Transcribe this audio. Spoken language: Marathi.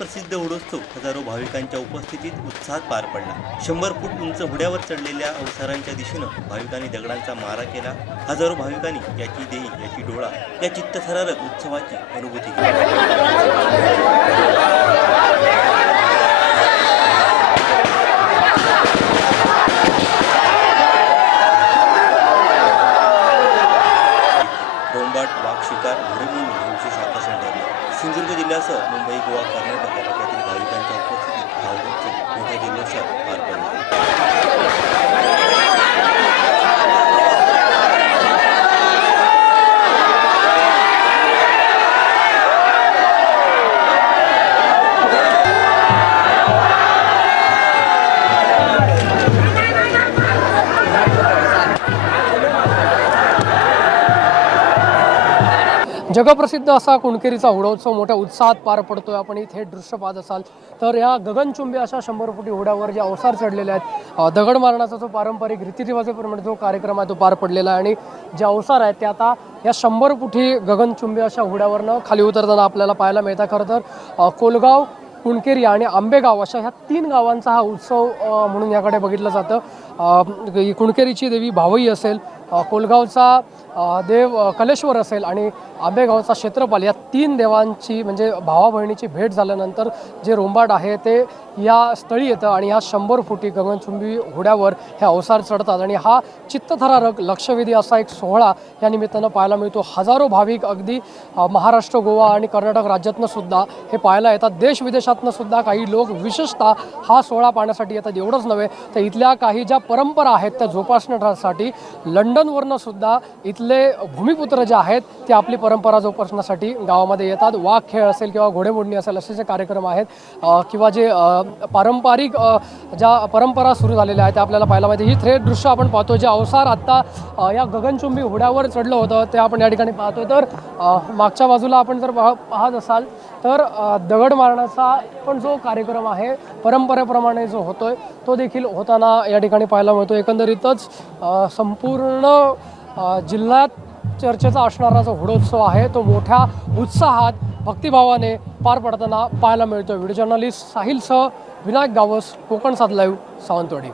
जगप्रसिद्ध होडोत्सव हजारो भाविकांच्या उपस्थितीत उत्साहात पार पडला। 100 फूट उंच घोड्यावर चढलेल्या अवसारांच्या दिशेनं भाविकांनी दगडांचा मारा केला। हजारो भाविकांनी याची देही याची डोळा या चित्तथरारक उत्सवाची अनुभूती केली। रोंबाट, वाघ शिकार, घोडेमोडणी हे विशेष आकर्षण ठरले। सिंधुदुर्ग जिल्ह्यासह मुंबई, गोवा, कर्नाटक या राज्यातील भाविकांच्या उपस्थितीत हा उत्सव मोठ्या जल्लोषात पार पडला। जगप्रसिद्ध असा कुणकेरीचा होडोत्सव मोठ्या उत्साहात पार पडतोय। आपण इथे दृश्य पाहत असाल तर या गगनचुंबी अशा 100 फुटी होड्यावर जे अवसार चढलेले आहेत, दगड मारण्याचा जो पारंपरिक रीतिरिवाजाप्रमाणे जो कार्यक्रम आहे तो पार पडलेला आहे आणि जे अवसार आहेत ते आता या 100 फुटी गगनचुंबी अशा होड्यावरनं खाली उतरताना आपल्याला पाहायला मिळतात। खरं तर कोलगाव, कुणकेरी आणि आंबेगाव अशा ह्या 3 गावांचा हा उत्सव म्हणून याकडे बघितलं जातं। कुणकेरीची देवी भावई असेल, कोलगावचा देव कलेश्वर असेल आणि आंबेगावचा क्षेत्रपाल या 3 देवांची म्हणजे भावा बहिणीची भेट झाल्यानंतर जे रोंबाट आहे ते या स्थळी येतं आणि ह्या 100 फुटी गगनचुंबी घोड्यावर हे अवसार चढतात आणि हा चित्तथरारक लक्षवेधी असा एक सोहळा या निमित्तानं पाहायला मिळतो। हजारो भाविक अगदी महाराष्ट्र, गोवा आणि कर्नाटक राज्यातनं सुद्धा हे पाहायला येतात। देश विदेशातनं सुद्धा काही लोक विशेषतः हा सोहळा पाहण्यासाठी येतात। एवढंच नव्हे तर इथल्या काही ज्या परंपरा आहेत त्या जोपासण्यासाठी लंडनवरनं सुद्धा इथले भूमिपुत्र जे आहेत ते आपली परंपरा जोपासण्यासाठी गावामध्ये येतात। वाघ खेळ असेल किंवा घोडेमोडणी असेल असे जे कार्यक्रम आहेत किंवा जे पारंपरिक ज्या परंपरा सुरू झालेल्या आहेत त्या आपल्याला पाहायला मिळते। ही थेट दृश्य आपण पाहतो। जे अवसार आत्ता या गगनचुंबी होड्यावर चढलं होतं ते आपण या ठिकाणी पाहतोय। तर मागच्या बाजूला आपण जर पाहत असाल तर दगड मारण्याचा पण जो कार्यक्रम आहे परंपरेप्रमाणे जो होतोय तो देखील होताना या ठिकाणी पाहायला मिळतो। एकंदरीतच संपूर्ण जिल्ह्यात चर्चेचा असणारा जो होडोत्सव आहे तो मोठ्या उत्साहात भक्तिभावाने पार पडताना पाहायला मिळतो। व्हिडिओ जर्नलिस्ट साहिलसह विनायक गावस, कोकण सात लाईव्ह, सावंतवाडी।